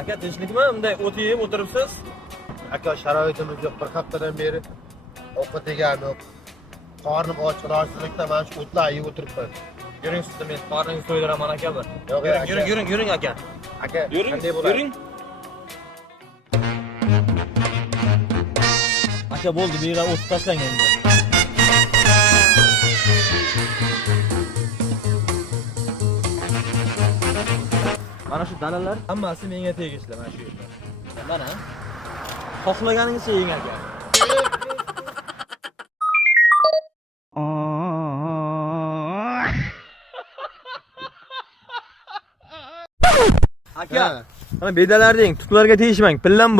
Aka tinchlikmi? Bunday o't yeb o'tiribsiz? Aka sharoitimiz yo'q. Bir haftadan beri ovqat yegani yo'q. Qornim och, rozilikdan mana shu o'tlar yeb o'tiribman. Yuring sizni men qorningizni to'ydiraman aka bir. Yo'q, Yuring aka. Aka, Yuring, qanday bo'ladi? yuring. Aka bo'ldi, bu yerga o't tashlang endi. Mana shu dalalar hammasi menga tegishli mana shu yerda. Mana xohlaganingizcha yeng aka. Aka, mana bedalar deng, tutlarga tegishmang, pillam bor.